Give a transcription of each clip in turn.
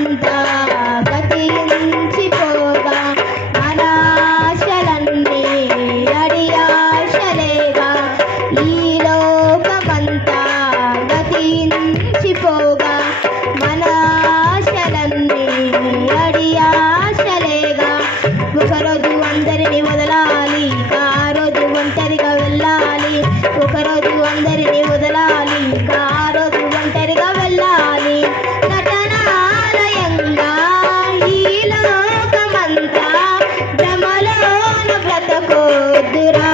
లోకమంతా గతించిపోగా మన ఆశలన్నీ అడి ఆశలేగా ఈ లోకమంతా గతించిపోగా మన ఆశలన్నీ అడి ఆశలేగా ఒకరోజు అందరిని వదలాలి ఆ రోజు ఒంటరిగా వెళ్ళాలి ఒకరోజు అందరిని వదలాలి ఆ రోజు ఒంటరిగా వెళ్ళాలి నటనాలయంగా ఈ లోకమంతా భ్రమలోన బ్రతకొద్దురా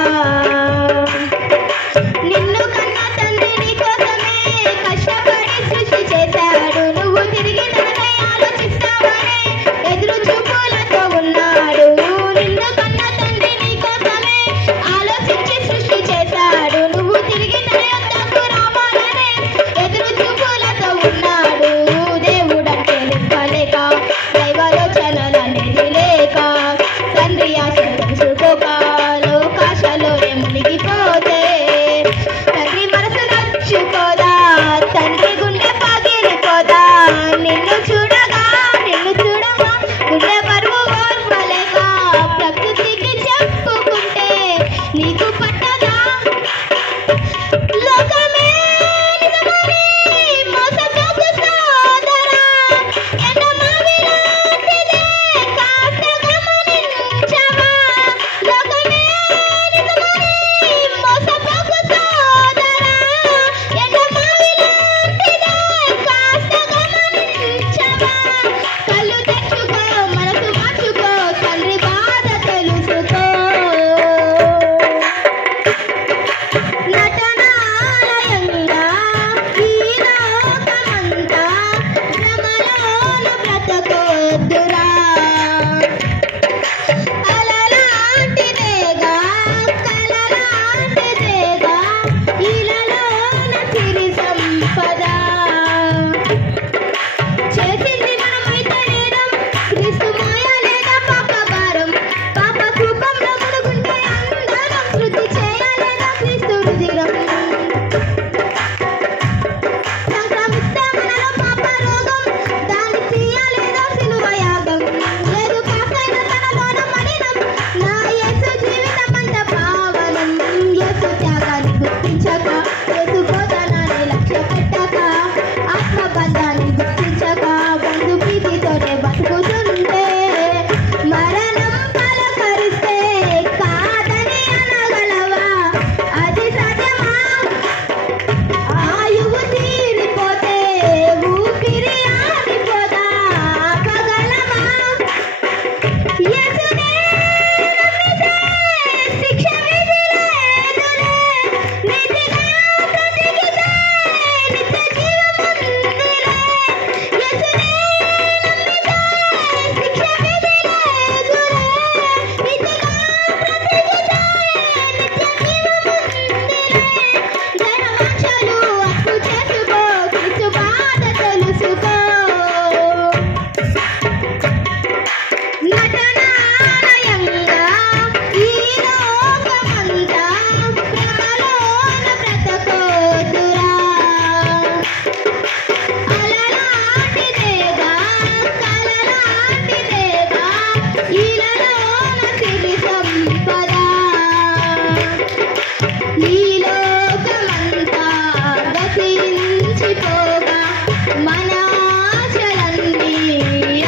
నిన్ను కన్న తండ్రి నీ కోసమే కష్టపడి సృష్టి చేశాడు నువ్వు తిరిగి తనకై ఆలోచిస్తావనే ఎదురు చూపులతో ఉన్నాడు నిన్ను కన్న తండ్రి నీ కోసమే ఆలోచించి సృష్టి చేశాడు నువ్వు తిరిగి తన యొద్దకు రావాలనే ఎదురు చూపులతో ఉన్నాడు దేవుడంటే లెక్కలేక దైవాలోచనలనేది లేక తండ్రి ఆశ తెలుసుకోక లోకాశలోనే మునిగిపోతే తండ్రి మనసు నచ్చుకోదా తండ్రి గుండె పగిలిపోదా నిన్ను చూడగా గుండె బరువు ఓర్వలేక ప్రకృతికి చెప్పుకుంటే నీకు పట్టదా లోకమే నిజమని మోసపోకు సోదరా ఎండమావిలాంటిదే కాస్త గమనించవా లోకమే నిజమని మోసపోకు సోదరా ఎండమావిలాంటిదే కాస్త గమనించవా కళ్ళు తెచ్చుకో మనసు మార్చుకో తండ్రి బాధ తెలుసుకో నటనాలయంగా ఈ లోకమంతా భ్రమలోన బ్రతకొద్దురా అలలాంటిదేగా కలలాంటిదేగా ఇలలోన సిరి సంపద చేసింది మనమైతే నేరం క్రీస్తు మోయలేదా పాప భారం పాప కృపంలో మునుగుంటే అందరం శృతి చేయలేదా క్రీస్తు రుధిరం సంక్రమిస్తే మనలో పాప రోగం దాన్ని తీయలేదా సిలువ యాగం లేదు కాసైన తనలోన మలినం నా యేసు జీవితమంత పావనం యేసు త్యాగాన్ని గుర్తించక యేసు బోధనని లక్ష్య పెట్టక ఆత్మబంధాన్ని గుర్తించక బంధు ప్రీతితోనే బతుకుతుంటే మరణం పలకరిస్తే కాదని అనగలవా అది సాధ్యమా ఆయువు తీరిపోతే ఊపిరి ఆగిపోదా ఆపగలవా యేసునే నమ్మితే శిక్ష విధి లేదులే నీతిగా బ్రతికితే నిత్య జీవముందిలే యేసునే నమ్మితే శిక్ష విధి లేదులే నీతిగా బ్రతికితే నిత్య జీవముందిలే జనవాంఛలు అప్పు చేసుకో క్రీస్తు బాధ తెలుసుకో నటనాలయంగా ఈ లోకమంతా భ్రమలోన బ్రతకొద్దురా అలలాంటిదేగా కలలాంటిదేగా ఇలలోన సిరి సంపద ఈ లోకమంతా గతించిపోగా మన ఆశలన్నీ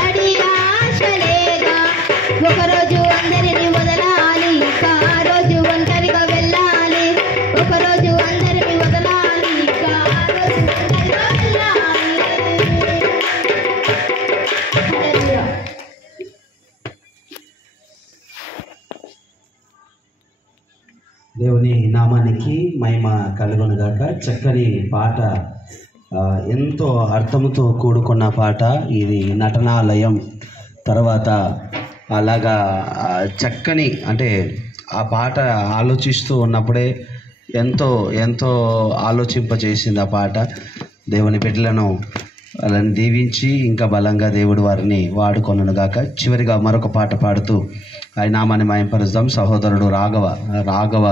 అడి ఆశలేగా ఒకరోజు అందరిని వదలాలి ఆ రోజు ఒంటరిగా వెళ్ళాలి ఒకరోజు అందరిని వదలాలి ఆ రోజు ఒంటరిగా వెళ్ళాలి హల్లెలూయా దేవుని నామానికి మహిమ కలుగునుగాక. చక్కని పాట, ఎంతో అర్థముతో కూడుకున్న పాట ఇది. నటనాలయం తర్వాత అలాగా చక్కని, అంటే ఆ పాట ఆలోచిస్తూ ఉన్నప్పుడే ఎంతో ఎంతో ఆలోచింపజేసింది ఆ పాట. దేవుని బిడ్డలను వాళ్ళని దీవించి ఇంకా బలంగా దేవుడు వారిని వాడుకొనుగాక. చివరిగా మరొక పాట పాడుతూ ఆయన నామాన్ని మహింపరుద్దాం. సహోదరుడు రాఘవ